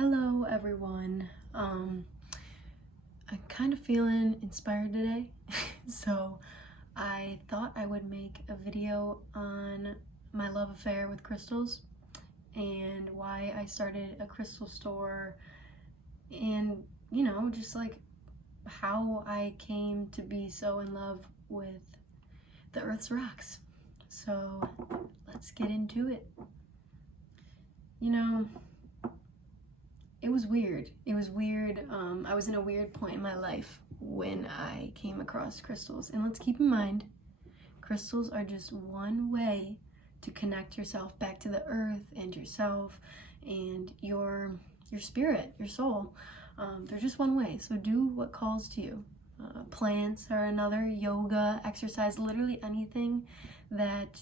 Hello everyone. I'm kind of feeling inspired today. So I thought I would make a video on my love affair with crystals and why I started a crystal store and just like how I came to be so in love with the Earth's rocks. So let's get into it. It was weird. I was in a weird point in my life when I came across crystals. And let's keep in mind, crystals are just one way to connect yourself back to the earth and yourself and your spirit, your soul. They're just one way. So do what calls to you. Plants are another, yoga, exercise, literally anything that,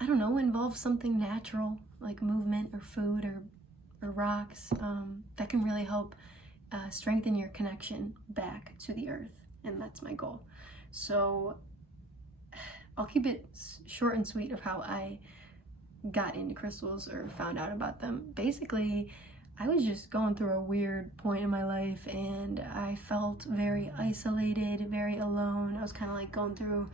involves something natural like movement or food or rocks, that can really help strengthen your connection back to the earth, and that's my goal. So I'll keep it short and sweet of how I got into crystals or found out about them. Basically, I was just going through a weird point in my life and I felt very isolated, very alone. I was kind of like going through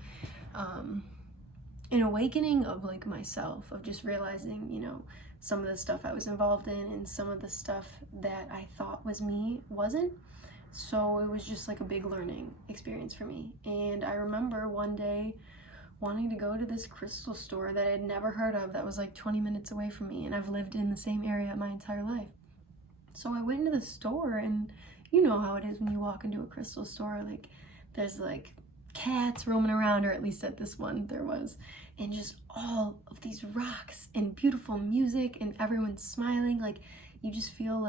an awakening of like myself, of just realizing, some of the stuff I was involved in and some of the stuff that I thought was me wasn't. So it was just like a big learning experience for me. And I remember one day wanting to go to this crystal store that I had never heard of that was like 20 minutes away from me, and I've lived in the same area my entire life. So I went into the store, and you know how it is when you walk into a crystal store, like there's like cats roaming around, or at least at this one there was, and just all of these rocks and beautiful music and everyone's smiling. Like you just feel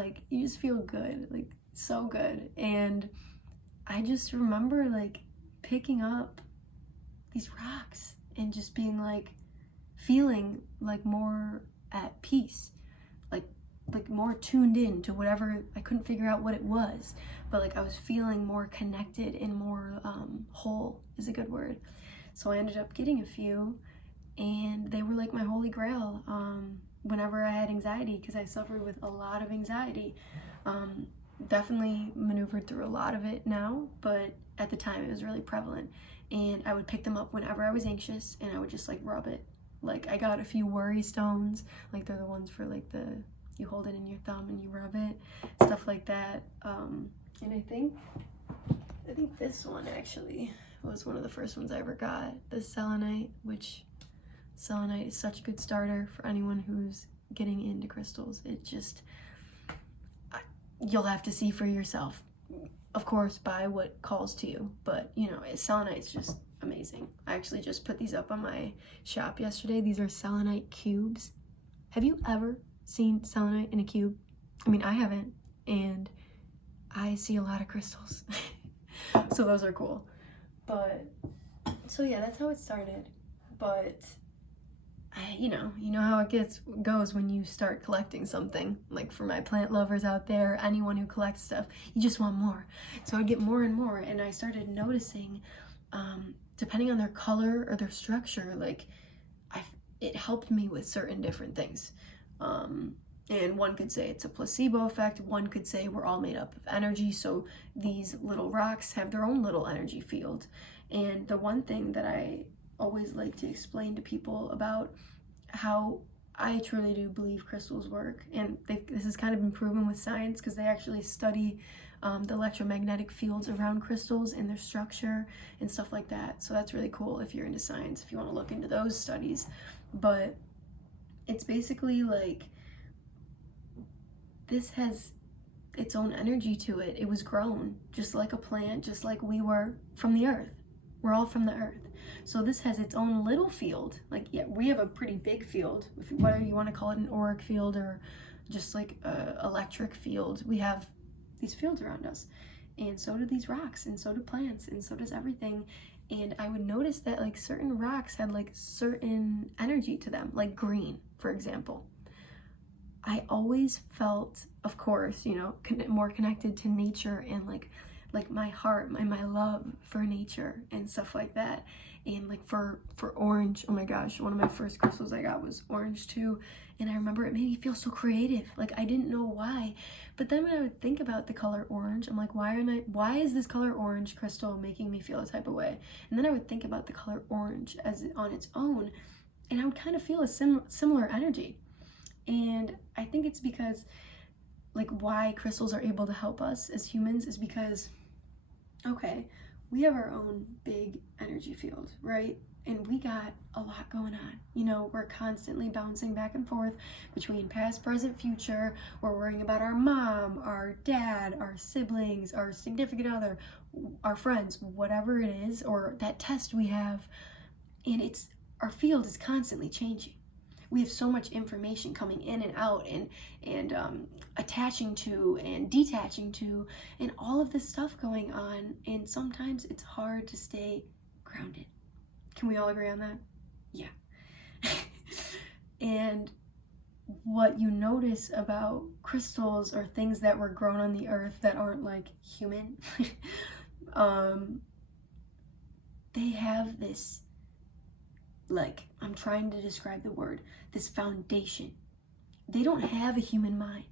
good, like so good. And I just remember like picking up these rocks and just being like feeling like more at peace, like more tuned in to whatever. I couldn't figure out what it was, but like I was feeling more connected and more whole is a good word. So I ended up getting a few, and they were like my holy grail whenever I had anxiety, because I suffered with a lot of anxiety. Definitely maneuvered through a lot of it now, but at the time it was really prevalent. And I would pick them up whenever I was anxious, and I would just like rub it. Like I got a few worry stones, like they're the ones for like you hold it in your thumb and you rub it, stuff like that. And I think this one actually was one of the first ones I ever got, the Selenite, which Selenite is such a good starter for anyone who's getting into crystals. It just, you'll have to see for yourself, of course, by what calls to you, but Selenite's just amazing. I actually just put these up on my shop yesterday. These are Selenite cubes. Have you ever seen Selenite in a cube? I mean, I haven't, and I see a lot of crystals. So those are cool. But so yeah, that's how it started. But you know how it goes when you start collecting something. Like for my plant lovers out there, anyone who collects stuff, you just want more. So I'd get more and more, and I started noticing, depending on their color or their structure, like it helped me with certain different things. And one could say it's a placebo effect. One could say we're all made up of energy. So these little rocks have their own little energy field. And the one thing that I always like to explain to people about how I truly do believe crystals work, and this has kind of been proven with science, because they actually study the electromagnetic fields around crystals and their structure and stuff like that. So that's really cool if you're into science, if you want to look into those studies. But it's basically like this has its own energy to it. It was grown just like a plant, just like we were from the earth. We're all from the earth. So this has its own little field. Like, yeah, we have a pretty big field, whether you want to call it an auric field or just like an electric field. We have these fields around us, and so do these rocks, and so do plants, and so does everything. And I would notice that like certain rocks had like certain energy to them, like green, for example. I always felt, of course, more connected to nature and like like my heart, my love for nature and stuff like that. And like for orange, oh my gosh, one of my first crystals I got was orange too. And I remember it made me feel so creative. Like I didn't know why. But then when I would think about the color orange, I'm like, why is this color orange crystal making me feel a type of way? And then I would think about the color orange as on its own, and I would kind of feel a similar energy. And I think it's because like why crystals are able to help us as humans is because, okay, we have our own big energy field, right? And we got a lot going on. You know, we're constantly bouncing back and forth between past, present, future. We're worrying about our mom, our dad, our siblings, our significant other, our friends, whatever it is, or that test we have. And our field is constantly changing. We have so much information coming in and out and attaching to and detaching to, and all of this stuff going on. And sometimes it's hard to stay grounded. Can we all agree on that? Yeah. And what you notice about crystals or things that were grown on the earth that aren't like human, they have this, like, I'm trying to describe the word, this foundation. They don't have a human mind.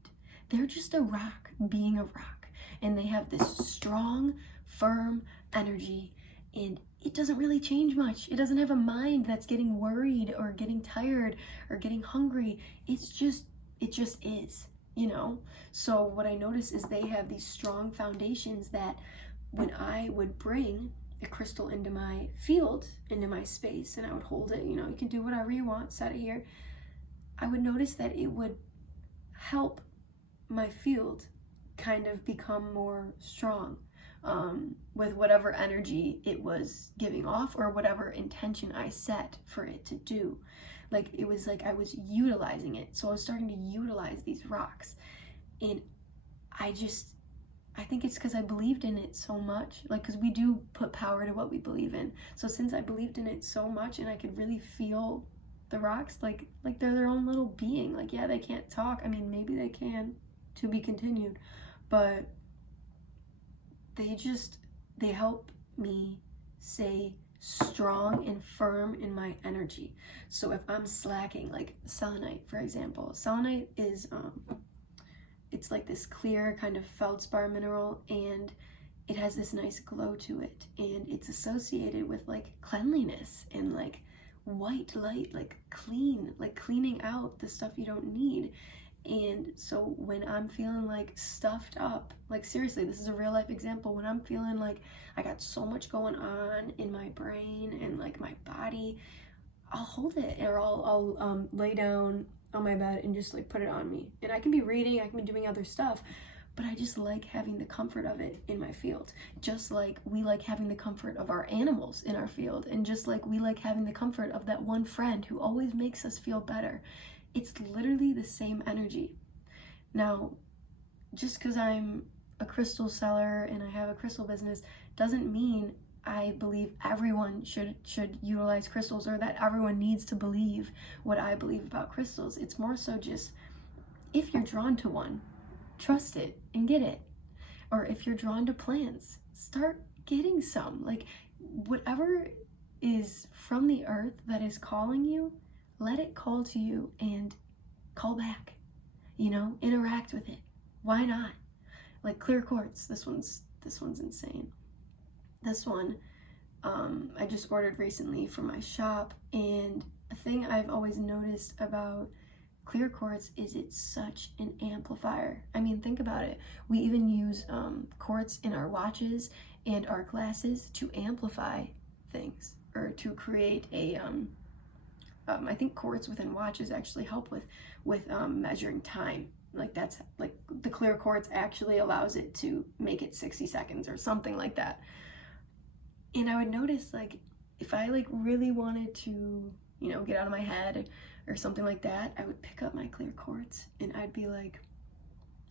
They're just a rock being a rock. And they have this strong, firm energy, and it doesn't really change much. It doesn't have a mind that's getting worried or getting tired or getting hungry. It just is, you know? So what I notice is they have these strong foundations that when I would bring a crystal into my field, into my space, and I would hold it, you know, you can do whatever you want, set it here, I would notice that it would help my field kind of become more strong with whatever energy it was giving off or whatever intention I set for it to do. Like it was like I was utilizing it. So I was starting to utilize these rocks, and I think it's because I believed in it so much, like, because we do put power to what we believe in. So since I believed in it so much and I could really feel the rocks, like they're their own little being. Like, yeah, they can't talk. I mean, maybe they can, to be continued, but they help me stay strong and firm in my energy. So if I'm slacking, like selenite, for example, selenite is, it's like this clear kind of feldspar mineral, and it has this nice glow to it, and it's associated with like cleanliness and like white light, like clean, like cleaning out the stuff you don't need. And so when I'm feeling like stuffed up, like seriously, this is a real life example, when I'm feeling like I got so much going on in my brain and like my body, I'll hold it, or I'll lay down on my bed and just like put it on me. And I can be reading, I can be doing other stuff, but I just like having the comfort of it in my field. Just like we like having the comfort of our animals in our field, and just like we like having the comfort of that one friend who always makes us feel better. It's literally the same energy. Now, just because I'm a crystal seller and I have a crystal business doesn't mean I believe everyone should utilize crystals, or that everyone needs to believe what I believe about crystals. It's more so just, if you're drawn to one, trust it and get it. Or if you're drawn to plants, start getting some. Like whatever is from the earth that is calling you, let it call to you and call back, you know, interact with it. Why not? Like clear quartz, this one's insane. This one, I just ordered recently for my shop, and a thing I've always noticed about clear quartz is it's such an amplifier. I mean, think about it. We even use quartz in our watches and our glasses to amplify things, or to create a I think quartz within watches actually help with measuring time. Like that's like the clear quartz actually allows it to make it 60 seconds or something like that. And I would notice, like, if I like really wanted to, you know, get out of my head or something like that, I would pick up my clear quartz and I'd be like,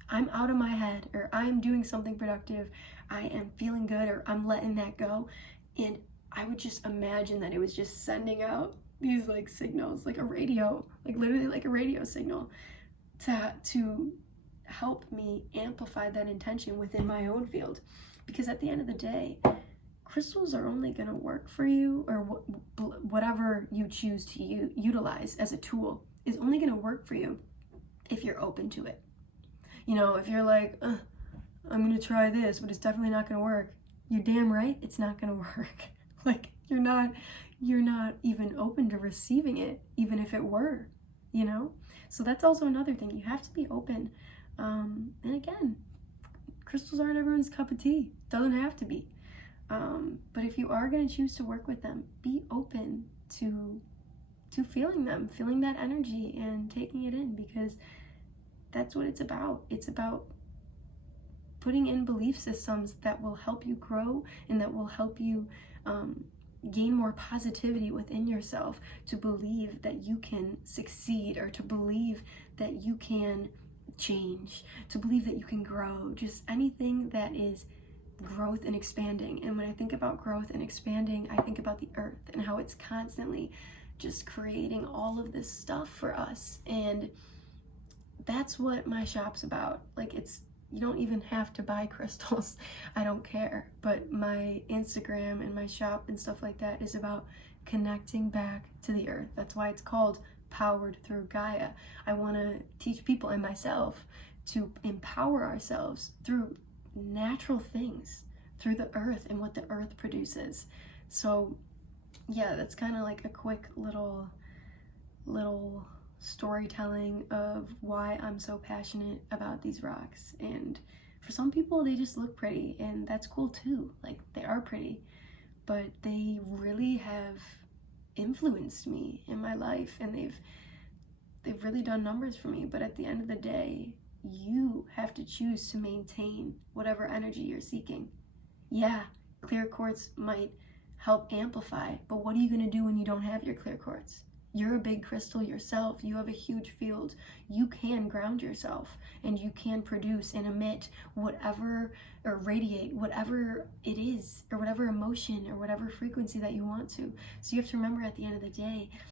I'm out of my head, or I'm doing something productive, I am feeling good, or I'm letting that go. And I would just imagine that it was just sending out these like signals, like a radio, like literally like a radio signal to help me amplify that intention within my own field. Because at the end of the day, crystals are only going to work for you, or whatever you choose to utilize as a tool is only going to work for you if you're open to it. You know, if you're like, I'm going to try this, but it's definitely not going to work, you're damn right it's not going to work. Like, you're not even open to receiving it, even if it were, you know? So that's also another thing. You have to be open. And again, crystals aren't everyone's cup of tea. Doesn't have to be. But if you are going to choose to work with them, be open to feeling them, feeling that energy and taking it in, because that's what it's about. It's about putting in belief systems that will help you grow and that will help you gain more positivity within yourself, to believe that you can succeed, or to believe that you can change, to believe that you can grow, just anything that is growth and expanding. And when I think about growth and expanding, I think about the earth and how it's constantly just creating all of this stuff for us. And that's what my shop's about. Like, you don't even have to buy crystals. I don't care. But my Instagram and my shop and stuff like that is about connecting back to the earth. That's why it's called Powered Through Gaia. I want to teach people and myself to empower ourselves through natural things, through the earth and what the earth produces. So yeah, that's kind of like a quick little storytelling of why I'm so passionate about these rocks. And for some people, they just look pretty, and that's cool too. Like, they are pretty, but they really have influenced me in my life, and they've really done numbers for me. But at the end of the day, you have to choose to maintain whatever energy you're seeking. Yeah, clear quartz might help amplify, but what are you going to do when you don't have your clear quartz? You're a big crystal yourself. You have a huge field. You can ground yourself, and you can produce and emit whatever, or radiate whatever it is, or whatever emotion or whatever frequency that you want to. So you have to remember, at the end of the day,